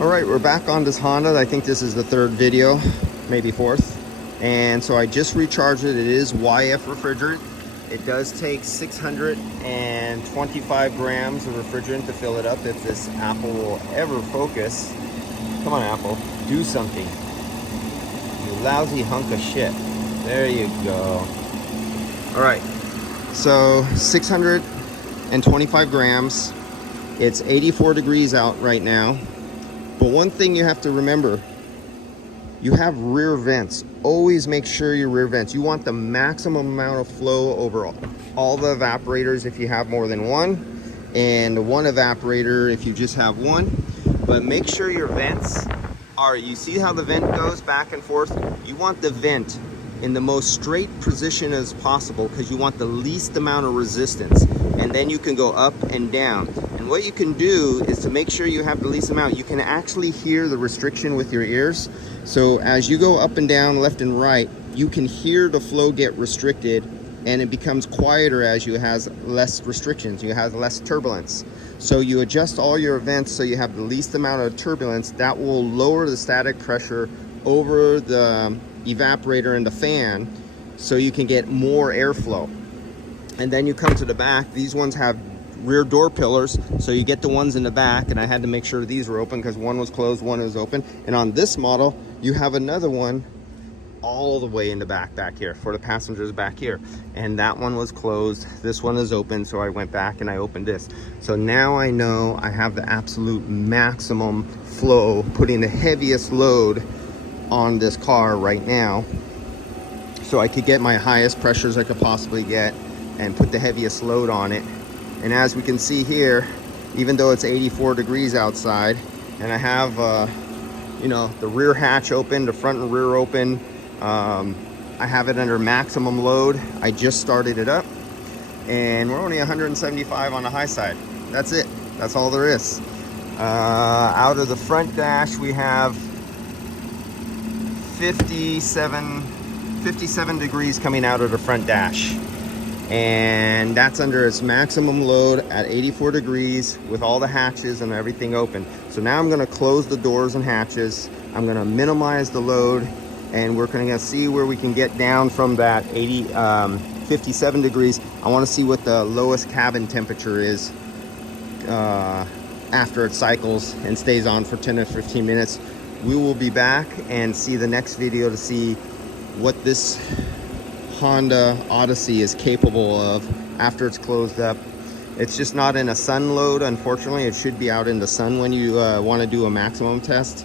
All right, we're back on this Honda. I think this is the third video, maybe fourth. And so I just recharged it. It is YF refrigerant. It does take 625 grams of refrigerant to fill it up if this Apple will ever focus. Come on, Apple, do something. You lousy hunk of shit. There you go. All right, so 625 grams. It's 84 degrees out right now. But one thing you have to remember, you have rear vents. Always make sure your rear vents, you want the maximum amount of flow over all the evaporators if you have more than one, and one evaporator if you just have one. But make sure your vents are, you see how the vent goes back and forth? You want the vent in the most straight position as possible because you want the least amount of resistance, and then you can go up and down. And what you can do is to make sure you have the least amount, you can actually hear the restriction with your ears. So as you go up and down, left and right, you can hear the flow get restricted, and it becomes quieter as you have less restrictions, you have less turbulence. So you adjust all your vents so you have the least amount of turbulence. That will lower the static pressure over the evaporator and the fan so you can get more airflow. And then you come to the back. These ones have rear door pillars, so you get the ones in the back, and I had to make sure these were open because one was closed, one was open. And on this model you have another one all the way in the back here for the passengers back here, and that one was closed. This one is open, so I went back and I opened this. So now I know I have the absolute maximum flow, putting the heaviest load on this car right now, so I could get my highest pressures I could possibly get and put the heaviest load on it. And as we can see here, even though it's 84 degrees outside, and I have you know, the rear hatch open, the front and rear open, I have it under maximum load. I just started it up, and we're only 175 on the high side. That's it. That's all there is. Out of the front dash, we have 57 degrees coming out of the front dash, and that's under its maximum load at 84 degrees with all the hatches and everything open. So now I'm going to close the doors and hatches. I'm going to minimize the load, and we're going to see where we can get down from that 57 degrees. I want to see what the lowest cabin temperature is after it cycles and stays on for 10 or 15 minutes. We will be back and see the next video to see what this Honda Odyssey is capable of after it's closed up. It's just not in a sun load, unfortunately. It should be out in the sun when you want to do a maximum test.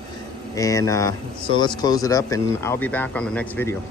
And so let's close it up, and I'll be back on the next video.